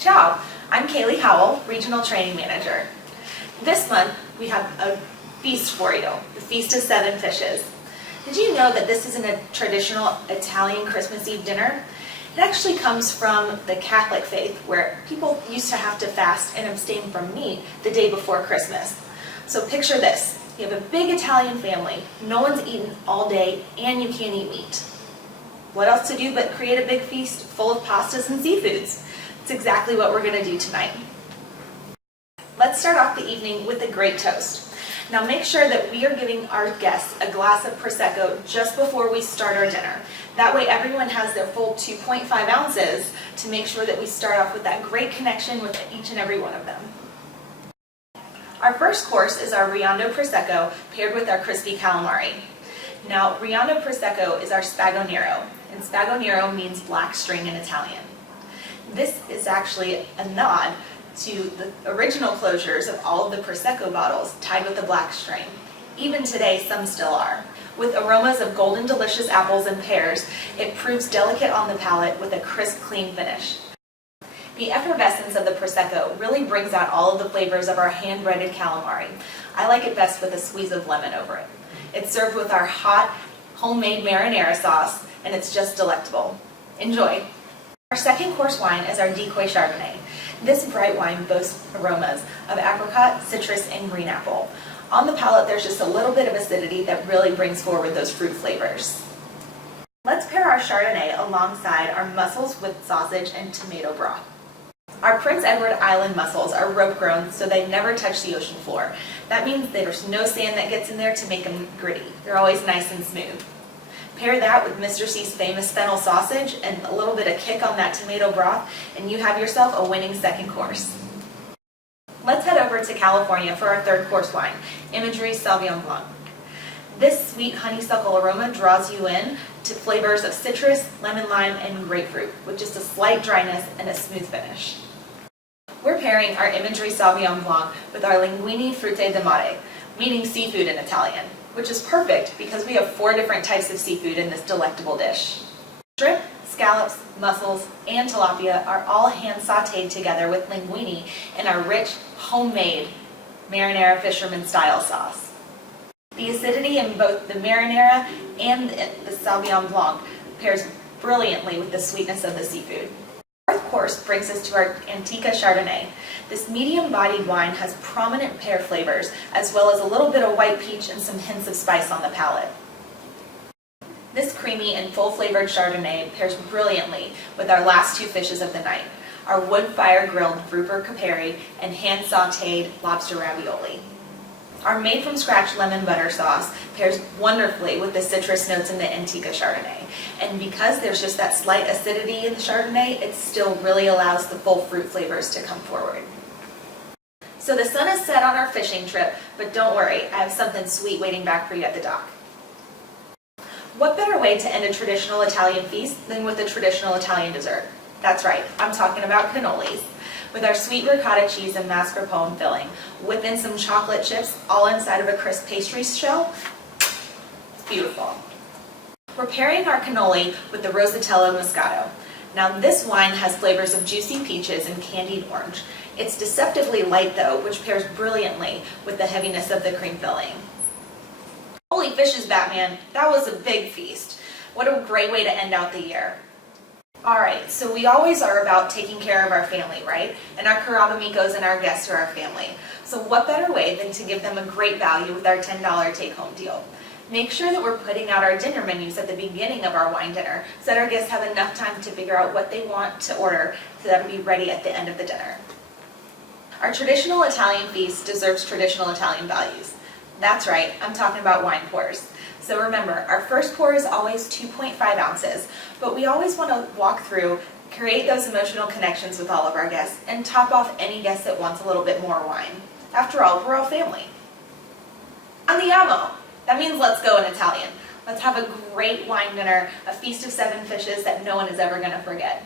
Ciao, I'm Kaylee Howell, Regional Training Manager. This month we have a feast for you, the Feast of Seven Fishes. Did you know that this isn't a traditional Italian Christmas Eve dinner? It actually comes from the Catholic faith, where people used to have to fast and abstain from meat the day before Christmas. So picture this, you have a big Italian family, no one's eaten all day, and you can't eat meat. What else to do but create a big feast full of pastas and seafoods? It's exactly what we're going to do tonight. Let's start off the evening with a great toast. Now make sure that we are giving our guests a glass of Prosecco just before we start our dinner. That way everyone has their full 2.5 ounces to make sure that we start off with that great connection with each and every one of them. Our first course is our Riando Prosecco paired with our crispy calamari. Now Riando Prosecco is our Spago Nero, and Spago Nero means black string in Italian. This is actually a nod to the original closures of all of the Prosecco bottles tied with a black string. Even today, some still are. With aromas of golden delicious apples and pears, it proves delicate on the palate with a crisp, clean finish. The effervescence of the Prosecco really brings out all of the flavors of our hand-breaded calamari. I like it best with a squeeze of lemon over it. It's served with our hot, homemade marinara sauce, and it's just delectable. Enjoy! Our second course wine is our Decoy Chardonnay. This bright wine boasts aromas of apricot, citrus, and green apple. On the palate, there's just a little bit of acidity that really brings forward those fruit flavors. Let's pair our Chardonnay alongside our mussels with sausage and tomato broth. Our Prince Edward Island mussels are rope grown, so they never touch the ocean floor. That means there's no sand that gets in there to make them gritty. They're always nice and smooth. Pair that with Mr. C's famous fennel sausage and a little bit of kick on that tomato broth, and you have yourself a winning second course. Let's head over to California for our third course wine, Imagery Sauvignon Blanc. This sweet honeysuckle aroma draws you in to flavors of citrus, lemon lime, and grapefruit, with just a slight dryness and a smooth finish. We're pairing our Imagery Sauvignon Blanc with our Linguine Frutte di Mare, meaning seafood in Italian, which is perfect because we have 4 different types of seafood in this delectable dish. Shrimp, scallops, mussels, and tilapia are all hand sauteed together with linguine in our rich, homemade marinara fisherman style sauce. The acidity in both the marinara and the Sauvignon Blanc pairs brilliantly with the sweetness of the seafood. Our fourth course brings us to our Antica Chardonnay. This medium-bodied wine has prominent pear flavors, as well as a little bit of white peach and some hints of spice on the palate. This creamy and full-flavored Chardonnay pairs brilliantly with our last 2 fishes of the night, our wood-fire grilled grouper caperi and hand-sauteed lobster ravioli. Our made-from-scratch lemon butter sauce pairs wonderfully with the citrus notes in the Antica Chardonnay. And because there's just that slight acidity in the Chardonnay, it still really allows the full fruit flavors to come forward. So the sun is set on our fishing trip, but don't worry, I have something sweet waiting back for you at the dock. What better way to end a traditional Italian feast than with a traditional Italian dessert? That's right, I'm talking about cannolis. With our sweet ricotta cheese and mascarpone filling, within some chocolate chips, all inside of a crisp pastry shell. It's beautiful. We're pairing our cannoli with the Rosatello Moscato. Now this wine has flavors of juicy peaches and candied orange. It's deceptively light though, which pairs brilliantly with the heaviness of the cream filling. Holy fishes, Batman, that was a big feast. What a great way to end out the year. Alright, so we always are about taking care of our family, right? And our Carabamicos and our guests are our family. So what better way than to give them a great value with our $10 take-home deal? Make sure that we're putting out our dinner menus at the beginning of our wine dinner so that our guests have enough time to figure out what they want to order so that it'll be ready at the end of the dinner. Our traditional Italian feast deserves traditional Italian values. That's right, I'm talking about wine pours. So remember, our first pour is always 2.5 ounces, but we always want to walk through, create those emotional connections with all of our guests, and top off any guest that wants a little bit more wine. After all, we're all family. Andiamo! That means let's go in Italian. Let's have a great wine dinner, a feast of 7 fishes that no one is ever going to forget.